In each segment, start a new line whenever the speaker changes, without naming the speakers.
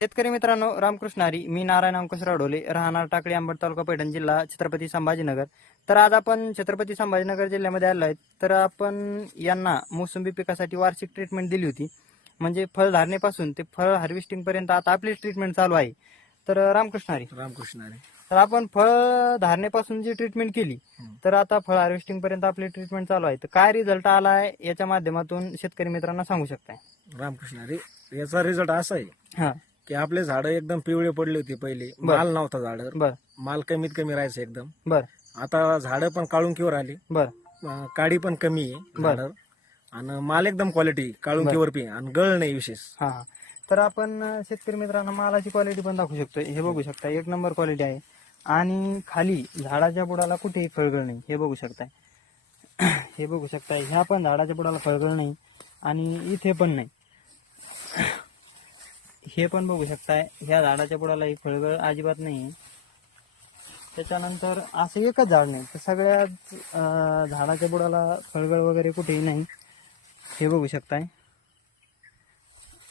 शेतकरी मित्रांनो रामकृष्ण हरी मी नारायण अंकुश राडोले राहणार टाकळी अंबड तालुका पैठण जिल्हा छत्रपती संभाजीनगर. तर आज आपण छत्रपती संभाजीनगर जिल्ह्यामध्ये आलो आहे. तर आपण यांना मोसंबी पिकासाठी वार्षिक ट्रीटमेंट दिली होती. म्हणजे फळ धारणेपासून ते फळ हार्वेस्टिंग पर्यंत आता आपली ट्रीटमेंट चालू आहे. तर रामकृष्ण हरी.
रामकृष्ण हरी.
तर आपण फळ धारणेपासून जी ट्रीटमेंट केली. तर आता फळ हार्वेस्टिंग पर्यंत आपली ट्रीटमेंट चालू आहे. तर काय रिझल्ट आला आहे याच्या माध्यमातून शेतकरी मित्रांना सांगू शकताय?
रामकृष्ण हरी याचा रिझल्ट असा आहे.
हा.
की आपले झाडं एकदम पिवळे पडले होते पहिले.
बर.
माल नव्हता झाड.
बर.
माल कमीत कमी राहायचं एकदम.
बर.
आता झाडं पण काळुंकीवर आली.
बर.
अं, काडी पण कमी आहे
बर.
झाडावर. आणि माल एकदम क्वालिटी काळुंकीवर पी आणि गळ नाही विशेष.
हा. हा. तर आपण अं, शेतकरी मित्रांना मालाची क्वालिटी पण दाखवू शकतो हे बघू शकता एक नंबर क्वालिटी आहे. आणि खाली झाडाच्या बुडाला कुठेही फळगळ नाही. हे बघू शकताय. हे बघू शकताय. ह्या पण झाडाच्या बुडाला फळगळ नाही. आणि इथे पण नाही. हे पण बघू शकताय. ह्या झाडाच्या बुडालाही फळगळ अजिबात नाही त्याच्यानंतर असं एकच झाड नाही. तर सगळ्याच झाडाच्या बुडाला फळगळ वगैरे कुठेही नाही. हे बघू शकताय.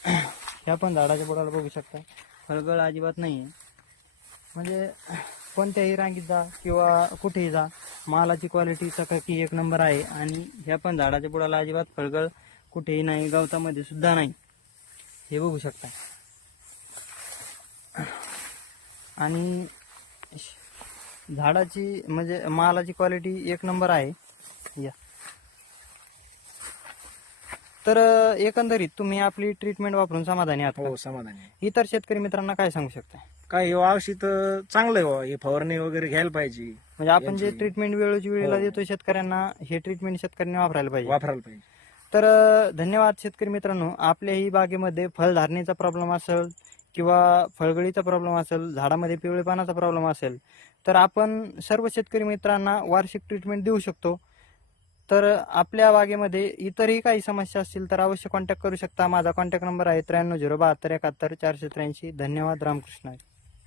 ह्या पण झाडाच्या बुडाला बघू शकता फळगळ अजिबात नाही आहे म्हणजे कोणत्याही रांगीत जा किंवा कुठेही जा मालाची क्वालिटी चकाकी एक नंबर आहे. आणि ह्या पण झाडाच्या बुडाला अजिबात फळगळ कुठेही नाही गवतामध्ये सुद्धा नाही. हे बघू शकता आणि झाडाची म्हणजे मालाची क्वालिटी एक नंबर आहे. या. तर एकंदरीत तुम्ही आपली ट्रीटमेंट वापरून समाधानी आहात का?
हो समाधान आहे.
इतर शेतकरी मित्रांना काय सांगू शकता
काय हे औषध चांगलं आहे बुवा. हे फवारणी वगैरे घ्यायला पाहिजे.
म्हणजे आपण जे
यांची-
ट्रीटमेंट वेळोची वेळेला
हो.
देतो शेतकऱ्यांना हे ट्रीटमेंट शेतकऱ्यांनी वापरायला पाहिजे.
वापरायला पाहिजे.
तर अं, धन्यवाद शेतकरी मित्रांनो. आपल्याही बागेमध्ये फळधारणेचा प्रॉब्लेम असेल किंवा फळगळीचा प्रॉब्लेम असेल झाडामध्ये पिवळेपणाचा प्रॉब्लेम असेल तर आपण सर्व शेतकरी मित्रांना वार्षिक ट्रीटमेंट देऊ शकतो. तर आपल्या बागेमध्ये इतरही काही समस्या असतील तर अवश्य कॉन्टॅक्ट करू शकता. माझा कॉन्टॅक्ट नंबर आहे त्र्याण्णव झिरो बहात्तर एकाहत्तर चारशे त्र्याऐंशी. धन्यवाद. रामकृष्ण.